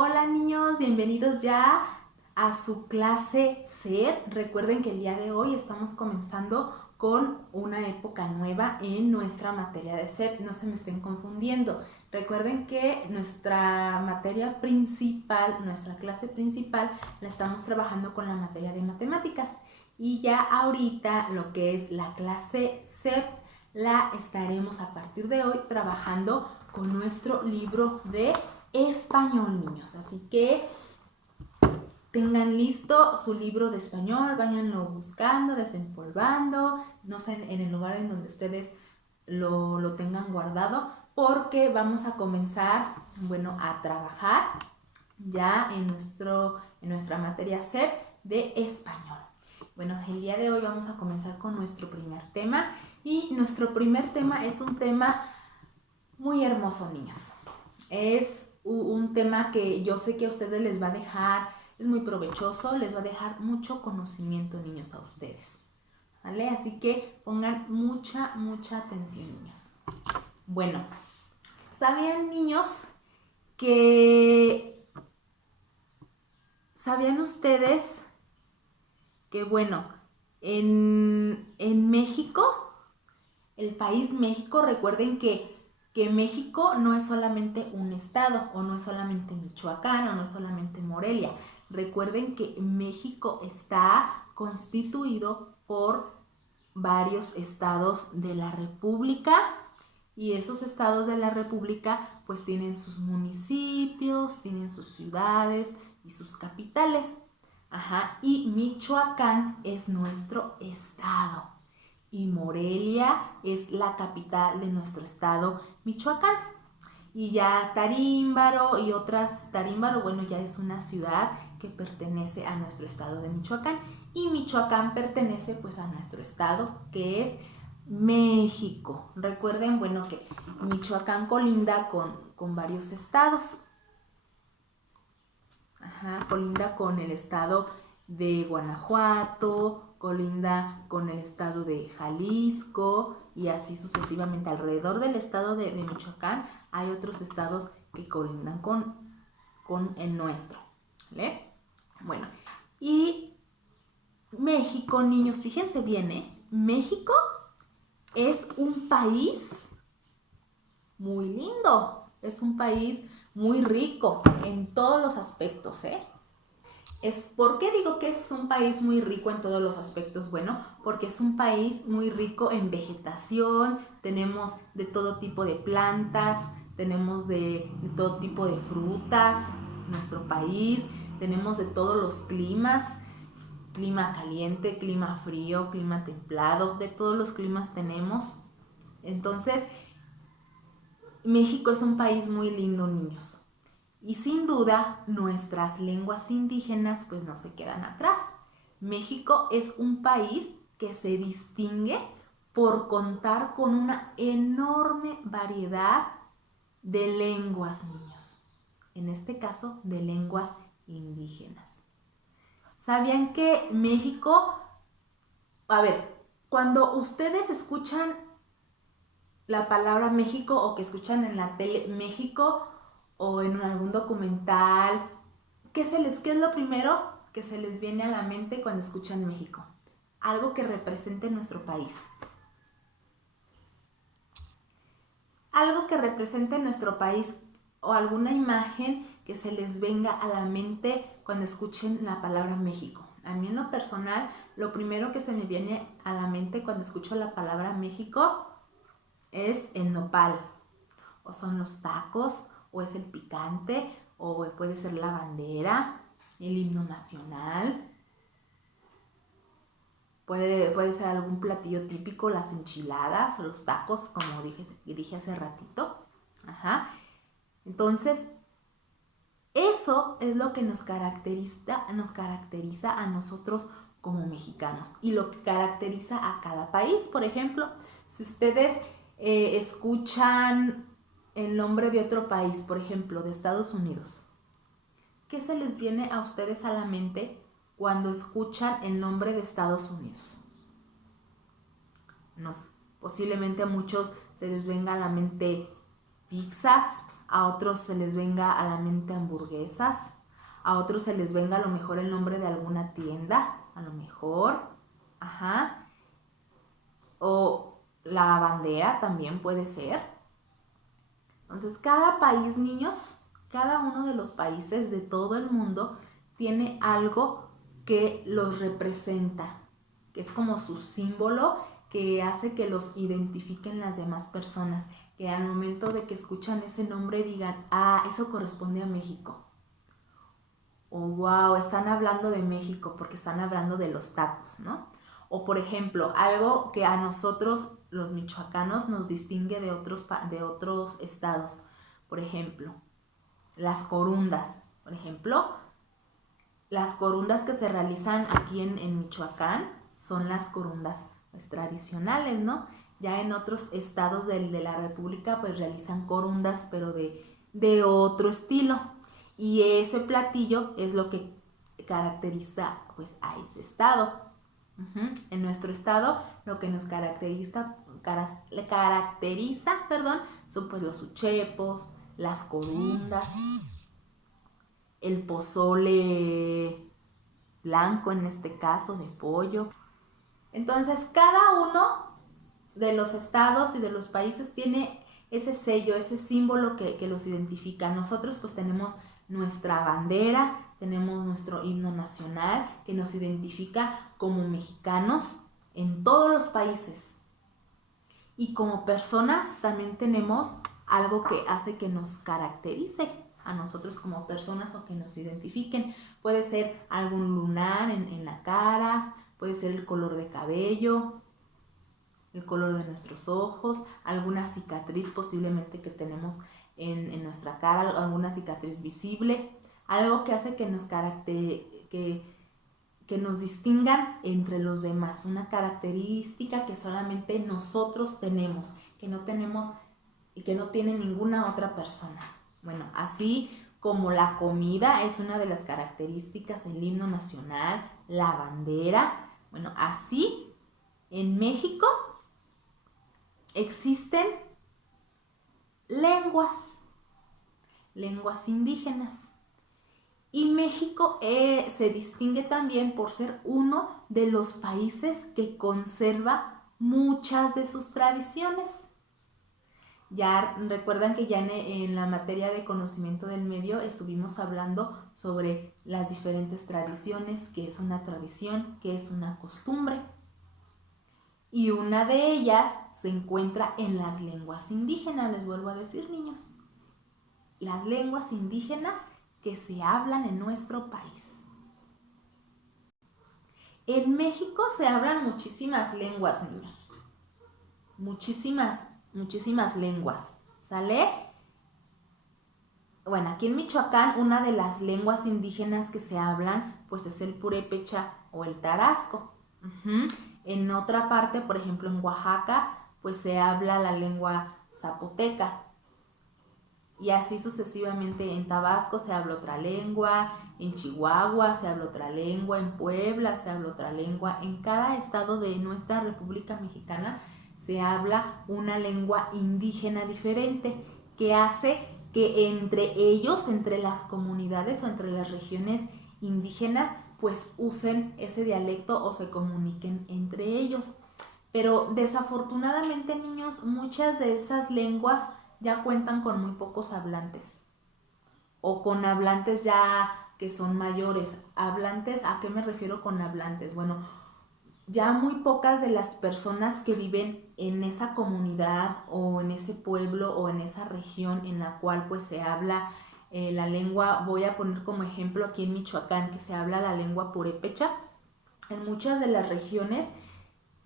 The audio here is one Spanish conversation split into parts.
Hola niños, bienvenidos ya a su clase SEP. Recuerden que el día de hoy estamos comenzando con una época nueva en nuestra materia de SEP. No se me estén confundiendo. Recuerden que nuestra materia principal, nuestra clase principal, la estamos trabajando con la materia de matemáticas. Y ya ahorita lo que es la clase SEP la estaremos a partir de hoy trabajando con nuestro libro de español, niños. Así que tengan listo su libro de español, váyanlo buscando, desempolvando, no sé, en el lugar en donde ustedes lo tengan guardado, porque vamos a comenzar, a trabajar ya en nuestra materia SEP de español. Bueno, el día de hoy vamos a comenzar con nuestro primer tema, y nuestro primer tema es un tema muy hermoso, niños. Es un tema que yo sé que a ustedes les va a dejar, es muy provechoso, les va a dejar mucho conocimiento, niños, a ustedes, ¿vale? Así que pongan mucha atención, niños. Bueno, ¿sabían, niños, ¿sabían ustedes que, en México, el país México, recuerden que México no es solamente un estado, o no es solamente Michoacán, o no es solamente Morelia. Recuerden que México está constituido por varios estados de la República, y esos estados de la República pues tienen sus municipios, tienen sus ciudades y sus capitales. Y Michoacán es nuestro estado. Y Morelia es la capital de nuestro estado, Michoacán. Y ya Tarímbaro ya es una ciudad que pertenece a nuestro estado de Michoacán. Y Michoacán pertenece pues a nuestro estado, que es México. Recuerden, que Michoacán colinda con varios estados. Colinda con el estado de Guanajuato, colinda con el estado de Jalisco, y así sucesivamente. Alrededor del estado de Michoacán hay otros estados que colindan con el nuestro, ¿vale? Bueno, y México, niños, fíjense bien, México es un país muy lindo, es un país muy rico en todos los aspectos, ¿Por qué digo que es un país muy rico en todos los aspectos? Bueno, porque es un país muy rico en vegetación, tenemos de todo tipo de plantas, tenemos de todo tipo de frutas en nuestro país, tenemos de todos los climas, clima caliente, clima frío, clima templado, de todos los climas tenemos. Entonces, México es un país muy lindo, niños. Y sin duda, nuestras lenguas indígenas pues no se quedan atrás. México es un país que se distingue por contar con una enorme variedad de lenguas, niños. En este caso, de lenguas indígenas. ¿Sabían que México, cuando ustedes escuchan la palabra México, o que escuchan en la tele México, o en algún documental, ¿qué es lo primero que se les viene a la mente cuando escuchan México? Algo que represente nuestro país. Algo que represente nuestro país, o alguna imagen que se les venga a la mente cuando escuchen la palabra México. A mí, en lo personal, lo primero que se me viene a la mente cuando escucho la palabra México es el nopal, o son los tacos, o es el picante, o puede ser la bandera, el himno nacional. Puede ser algún platillo típico, las enchiladas, los tacos, como dije hace ratito. Entonces, eso es lo que nos caracteriza a nosotros como mexicanos, y lo que caracteriza a cada país. Por ejemplo, si ustedes escuchan el nombre de otro país, por ejemplo, de Estados Unidos, ¿qué se les viene a ustedes a la mente cuando escuchan el nombre de Estados Unidos? No, posiblemente a muchos se les venga a la mente pizzas, a otros se les venga a la mente hamburguesas, a otros se les venga a lo mejor el nombre de alguna tienda, a lo mejor, ajá, o la bandera también puede ser. Entonces, cada país, niños, cada uno de los países de todo el mundo tiene algo que los representa, que es como su símbolo, que hace que los identifiquen las demás personas, que al momento de que escuchan ese nombre digan, ah, eso corresponde a México. O wow, están hablando de México porque están hablando de los tacos, ¿no? O por ejemplo, algo que a nosotros los michoacanos nos distingue de otros estados. Por ejemplo, las corundas. Por ejemplo, las corundas que se realizan aquí en Michoacán son las corundas pues, tradicionales, ¿no? Ya en otros estados de la República pues realizan corundas, pero de otro estilo. Y ese platillo es lo que caracteriza pues a ese estado. En nuestro estado lo que nos caracteriza, son pues los uchepos, las corundas, el pozole blanco en este caso de pollo. Entonces cada uno de los estados y de los países tiene ese sello, ese símbolo que los identifica. Nosotros pues tenemos nuestra bandera, tenemos nuestro himno nacional que nos identifica como mexicanos en todos los países. Y como personas también tenemos algo que hace que nos caracterice a nosotros como personas o que nos identifiquen. Puede ser algún lunar en la cara, puede ser el color de cabello, el color de nuestros ojos, alguna cicatriz posiblemente que tenemos en nuestra cara, alguna cicatriz visible, algo que hace que nos que nos distingan entre los demás, una característica que solamente nosotros tenemos, que no tenemos y que no tiene ninguna otra persona. Bueno, así como la comida es una de las características, el himno nacional, la bandera, bueno, así en México existen lenguas indígenas. Y México se distingue también por ser uno de los países que conserva muchas de sus tradiciones. Ya recuerdan que ya en la materia de conocimiento del medio estuvimos hablando sobre las diferentes tradiciones, qué es una tradición, qué es una costumbre. Y una de ellas se encuentra en las lenguas indígenas, les vuelvo a decir, niños. Las lenguas indígenas que se hablan en nuestro país. En México se hablan muchísimas lenguas, niños. Muchísimas lenguas, ¿sale? Bueno, aquí en Michoacán una de las lenguas indígenas que se hablan pues es el purépecha o el tarasco. En otra parte, por ejemplo en Oaxaca, pues se habla la lengua zapoteca. Y así sucesivamente en Tabasco se habla otra lengua, en Chihuahua se habla otra lengua, en Puebla se habla otra lengua. En cada estado de nuestra República Mexicana se habla una lengua indígena diferente que hace que entre ellos, entre las comunidades o entre las regiones indígenas, pues usen ese dialecto o se comuniquen entre ellos. Pero desafortunadamente, niños, muchas de esas lenguas ya cuentan con muy pocos hablantes o con hablantes ya que son mayores. ¿Hablantes? ¿A qué me refiero con hablantes? Bueno, ya muy pocas de las personas que viven en esa comunidad o en ese pueblo o en esa región en la cual pues se habla la lengua, voy a poner como ejemplo aquí en Michoacán que se habla la lengua purépecha. En muchas de las regiones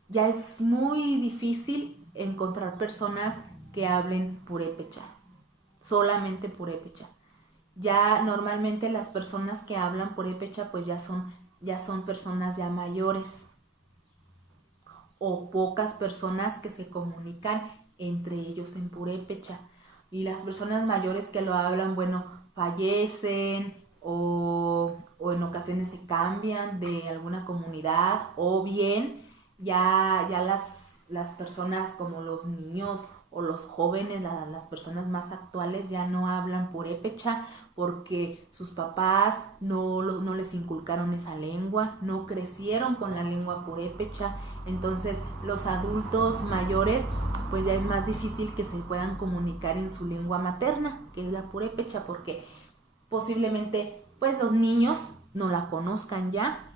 ya es muy difícil encontrar personas que hablen purépecha, solamente purépecha. Ya normalmente las personas que hablan purépecha pues ya son personas ya mayores o pocas personas que se comunican entre ellos en purépecha. Y las personas mayores que lo hablan, bueno, fallecen o en ocasiones se cambian de alguna comunidad o bien ya las personas como los niños o los jóvenes, las personas más actuales ya no hablan purépecha porque sus papás no les inculcaron esa lengua, no crecieron con la lengua purépecha. Entonces los adultos mayores pues ya es más difícil que se puedan comunicar en su lengua materna, que es la purépecha, porque posiblemente pues los niños no la conozcan ya.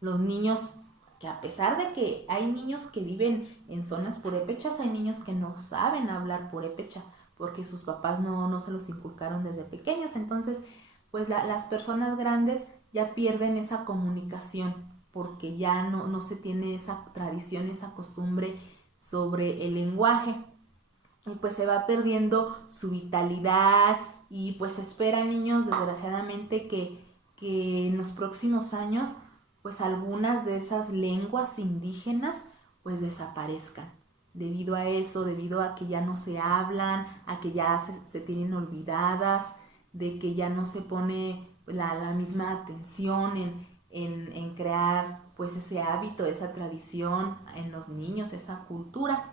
Los niños, que a pesar de que hay niños que viven en zonas purépechas, hay niños que no saben hablar purépecha porque sus papás no se los inculcaron desde pequeños. Entonces pues las personas grandes ya pierden esa comunicación porque ya no se tiene esa tradición, esa costumbre sobre el lenguaje, y pues se va perdiendo su vitalidad. Y pues espera, niños, desgraciadamente que en los próximos años pues algunas de esas lenguas indígenas pues desaparezcan debido a eso, debido a que ya no se hablan, a que ya se tienen olvidadas, de que ya no se pone la misma atención en crear pues ese hábito, esa tradición en los niños, esa cultura.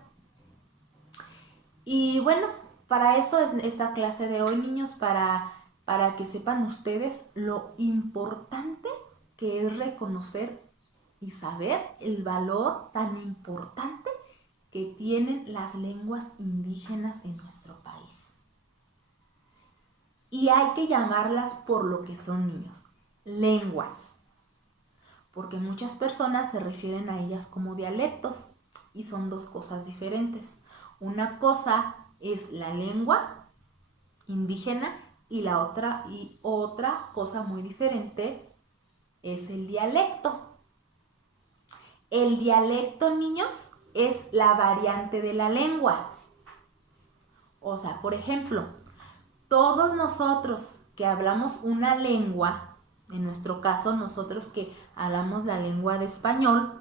Y bueno, para eso es esta clase de hoy, niños, para que sepan ustedes lo importante que es reconocer y saber el valor tan importante que tienen las lenguas indígenas en nuestro país. Y hay que llamarlas por lo que son, niños, lenguas, porque muchas personas se refieren a ellas como dialectos y son dos cosas diferentes. Una cosa es la lengua indígena y otra cosa muy diferente es el dialecto. El dialecto, niños, es la variante de la lengua. O sea, por ejemplo, todos nosotros que hablamos una lengua, en nuestro caso nosotros que hablamos la lengua de español,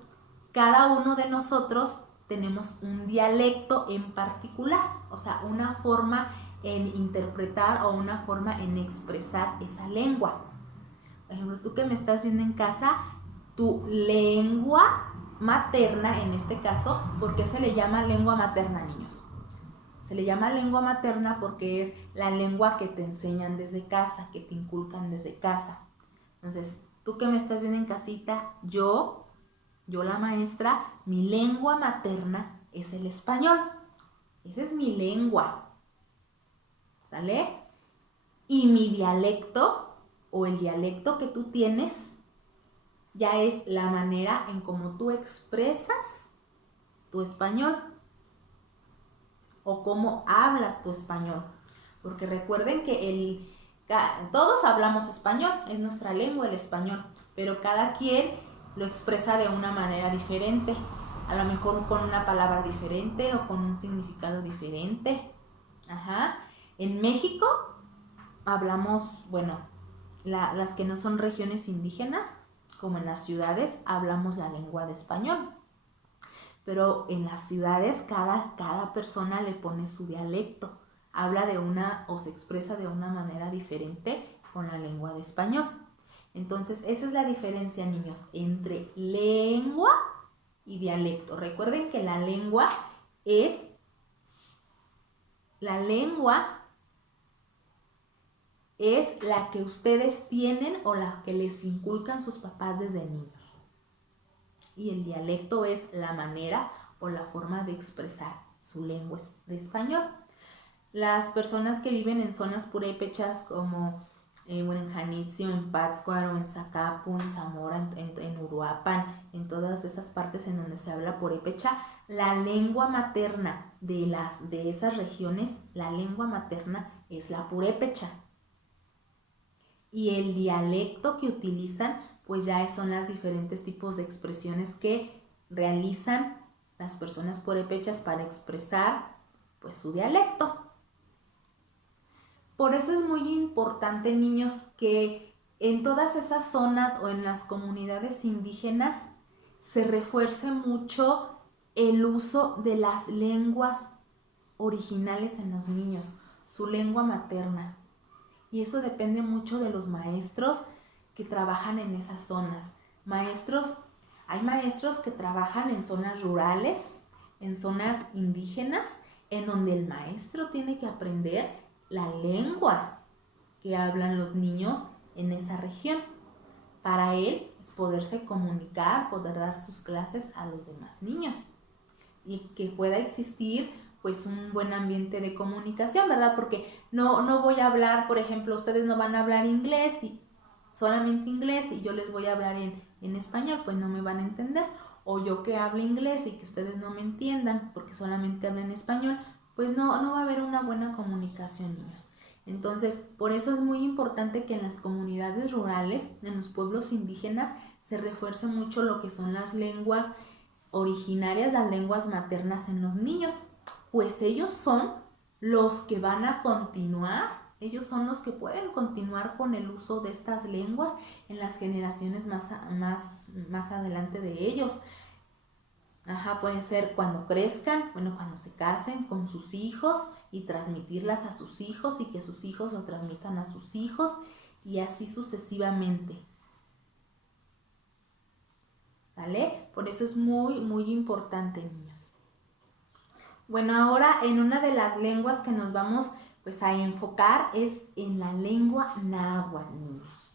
cada uno de nosotros tenemos un dialecto en particular, o sea, una forma en interpretar o una forma en expresar esa lengua. Por ejemplo, tú que me estás viendo en casa, tu lengua materna, en este caso, ¿por qué se le llama lengua materna, niños? Se le llama lengua materna porque es la lengua que te enseñan desde casa, que te inculcan desde casa. Entonces, tú que me estás viendo en casita, yo la maestra, mi lengua materna es el español. Esa es mi lengua. ¿Sale? Y mi dialecto o el dialecto que tú tienes ya es la manera en cómo tú expresas tu español o cómo hablas tu español. Porque recuerden que todos hablamos español, es nuestra lengua el español, pero cada quien lo expresa de una manera diferente, a lo mejor con una palabra diferente o con un significado diferente. En México hablamos, bueno, las que no son regiones indígenas, como en las ciudades, hablamos la lengua de español. Pero en las ciudades cada persona le pone su dialecto, habla o se expresa de una manera diferente con la lengua de español. Entonces, esa es la diferencia, niños, entre lengua y dialecto. Recuerden que la lengua es la que ustedes tienen o la que les inculcan sus papás desde niños. Y el dialecto es la manera o la forma de expresar su lengua de español. Las personas que viven en zonas purépechas como en Janitzio, en Pátzcuaro, en Zacapu, en Zamora, en Uruapan, en todas esas partes en donde se habla purépecha, la lengua materna de esas regiones, la lengua materna es la purépecha. Y el dialecto que utilizan, pues ya son los diferentes tipos de expresiones que realizan las personas purépechas para expresar pues su dialecto. Por eso es muy importante, niños, que en todas esas zonas o en las comunidades indígenas se refuerce mucho el uso de las lenguas originales en los niños, su lengua materna. Y eso depende mucho de los maestros que trabajan en esas zonas. Hay maestros que trabajan en zonas rurales, en zonas indígenas, en donde el maestro tiene que aprender la lengua que hablan los niños en esa región. Para él es poderse comunicar, poder dar sus clases a los demás niños y que pueda existir pues un buen ambiente de comunicación, ¿verdad? Porque no voy a hablar, por ejemplo, ustedes no van a hablar inglés y solamente inglés y yo les voy a hablar en español, pues no me van a entender. O yo que hable inglés y que ustedes no me entiendan porque solamente hablan español, pues no va a haber una buena comunicación, niños. Entonces, por eso es muy importante que en las comunidades rurales, en los pueblos indígenas, se refuerce mucho lo que son las lenguas originarias, las lenguas maternas en los niños, pues ellos son los que van a continuar, ellos son los que pueden continuar con el uso de estas lenguas en las generaciones más adelante de ellos. Puede ser cuando crezcan, cuando se casen con sus hijos y transmitirlas a sus hijos y que sus hijos lo transmitan a sus hijos y así sucesivamente. ¿Vale? Por eso es muy, muy importante, niños. Bueno, ahora en una de las lenguas que nos vamos pues a enfocar es en la lengua náhuatl, niños.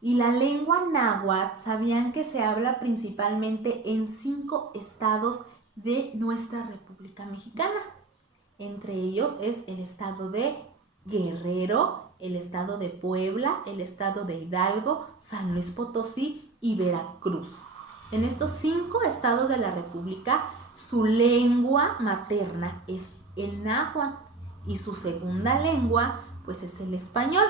Y la lengua náhuatl, ¿sabían que se habla principalmente en 5 estados de nuestra República Mexicana? Entre ellos es el estado de Guerrero, el estado de Puebla, el estado de Hidalgo, San Luis Potosí y Veracruz. En estos 5 estados de la República, su lengua materna es el náhuatl y su segunda lengua pues es el español.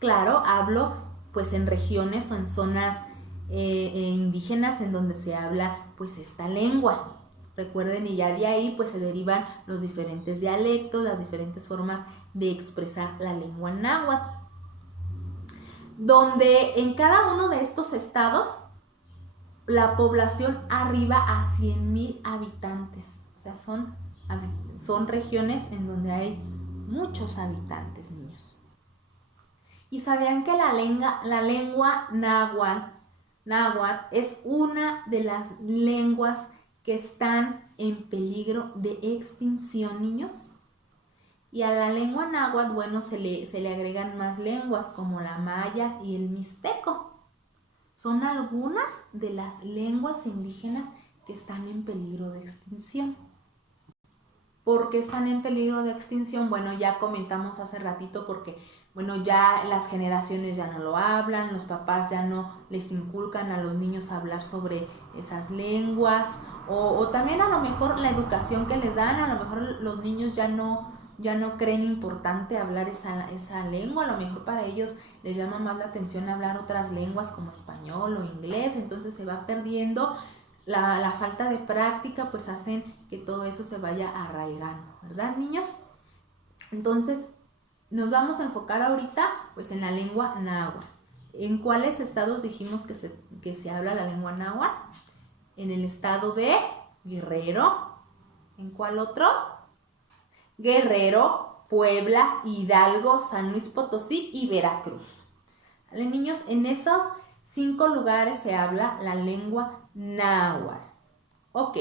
Claro, hablo pues en regiones o en zonas indígenas en donde se habla pues esta lengua. Recuerden, y ya de ahí pues se derivan los diferentes dialectos, las diferentes formas de expresar la lengua náhuatl. Donde en cada uno de estos estados la población arriba a 100,000 habitantes. O sea, son regiones en donde hay muchos habitantes, niños. ¿Y sabían que la lengua náhuatl es una de las lenguas que están en peligro de extinción, niños? Y a la lengua náhuatl, se le agregan más lenguas como la maya y el mixteco. Son algunas de las lenguas indígenas que están en peligro de extinción. ¿Por qué están en peligro de extinción? Bueno, ya comentamos hace ratito porque ya las generaciones ya no lo hablan, los papás ya no les inculcan a los niños a hablar sobre esas lenguas, o también a lo mejor la educación que les dan, a lo mejor los niños ya no creen importante hablar esa lengua, a lo mejor para ellos les llama más la atención hablar otras lenguas como español o inglés, entonces se va perdiendo. La falta de práctica pues hacen que todo eso se vaya arraigando, ¿verdad, niños? Entonces nos vamos a enfocar ahorita pues en la lengua náhuatl. ¿En cuáles estados dijimos que se habla la lengua náhuatl? En el estado de Guerrero. ¿En cuál otro? Guerrero, Puebla, Hidalgo, San Luis Potosí y Veracruz. ¿Vale, niños? En esos 5 lugares se habla la lengua náhuatl. Ok.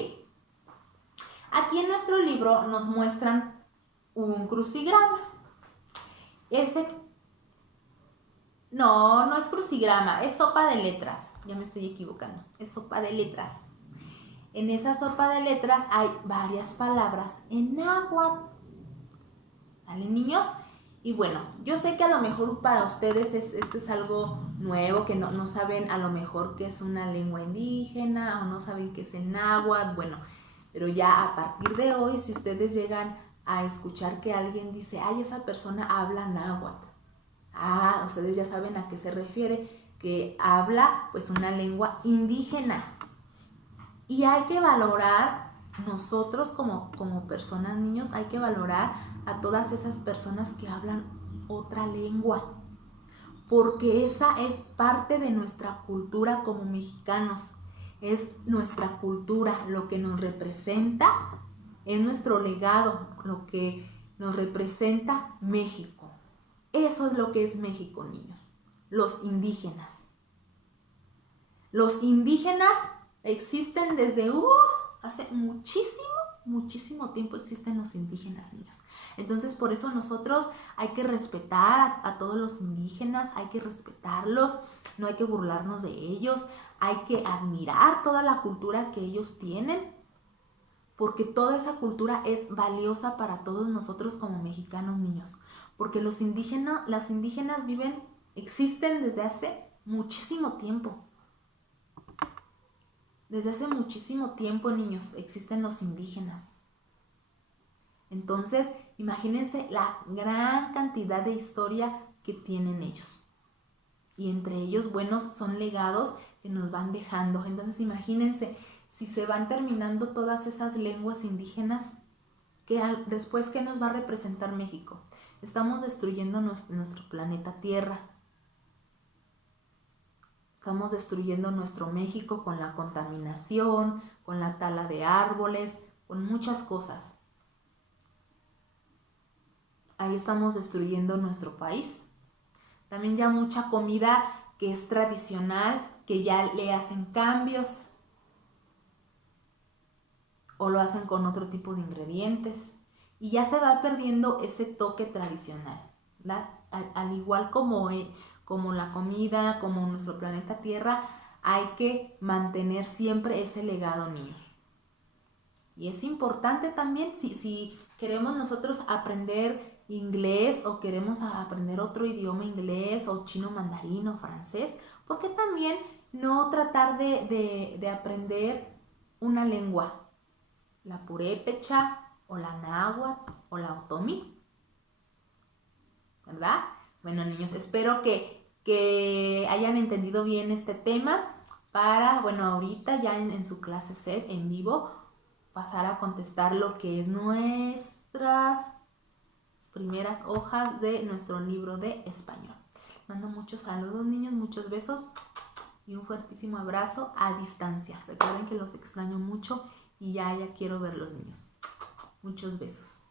Aquí en nuestro libro nos muestran un crucigrama. No es crucigrama, es sopa de letras. Ya me estoy equivocando. Es sopa de letras. En esa sopa de letras hay varias palabras en náhuatl. ¿Vale, niños? Y bueno, yo sé que a lo mejor para ustedes esto es algo nuevo, que no saben a lo mejor qué es una lengua indígena o no saben qué es el náhuatl. Bueno, pero ya a partir de hoy, si ustedes llegan a escuchar que alguien dice, ay, esa persona habla náhuatl. Ustedes ya saben a qué se refiere, que habla pues una lengua indígena. Y hay que valorar, nosotros como personas, niños, hay que valorar a todas esas personas que hablan otra lengua, porque esa es parte de nuestra cultura como mexicanos, es nuestra cultura, lo que nos representa, es nuestro legado, lo que nos representa México. Eso es lo que es México, niños, los indígenas. Los indígenas existen desde hace muchísimo muchísimo tiempo existen los indígenas, niños. Entonces, por eso nosotros hay que respetar a todos los indígenas, hay que respetarlos, no hay que burlarnos de ellos, hay que admirar toda la cultura que ellos tienen, porque toda esa cultura es valiosa para todos nosotros como mexicanos, niños, porque las indígenas existen desde hace muchísimo tiempo. Desde hace muchísimo tiempo, niños, existen los indígenas. Entonces, imagínense la gran cantidad de historia que tienen ellos. Y entre ellos, buenos, son legados que nos van dejando. Entonces, imagínense, si se van terminando todas esas lenguas indígenas, después, ¿qué nos va a representar México? Estamos destruyendo nuestro planeta Tierra. Estamos destruyendo nuestro México con la contaminación, con la tala de árboles, con muchas cosas. Ahí estamos destruyendo nuestro país. También ya mucha comida que es tradicional, que ya le hacen cambios o lo hacen con otro tipo de ingredientes. Y ya se va perdiendo ese toque tradicional, ¿verdad? Al igual como la comida, como nuestro planeta Tierra, hay que mantener siempre ese legado, niños. Y es importante también, si queremos nosotros aprender inglés o queremos aprender otro idioma, inglés o chino mandarín o francés, ¿por qué también no tratar de aprender una lengua? La purépecha o la náhuatl o la otomí, ¿verdad? Bueno, niños, espero que hayan entendido bien este tema para, bueno, ahorita ya en su clase SEP en vivo, pasar a contestar lo que es nuestras primeras hojas de nuestro libro de español. Mando muchos saludos, niños, muchos besos y un fuertísimo abrazo a distancia. Recuerden que los extraño mucho y ya quiero verlos, niños. Muchos besos.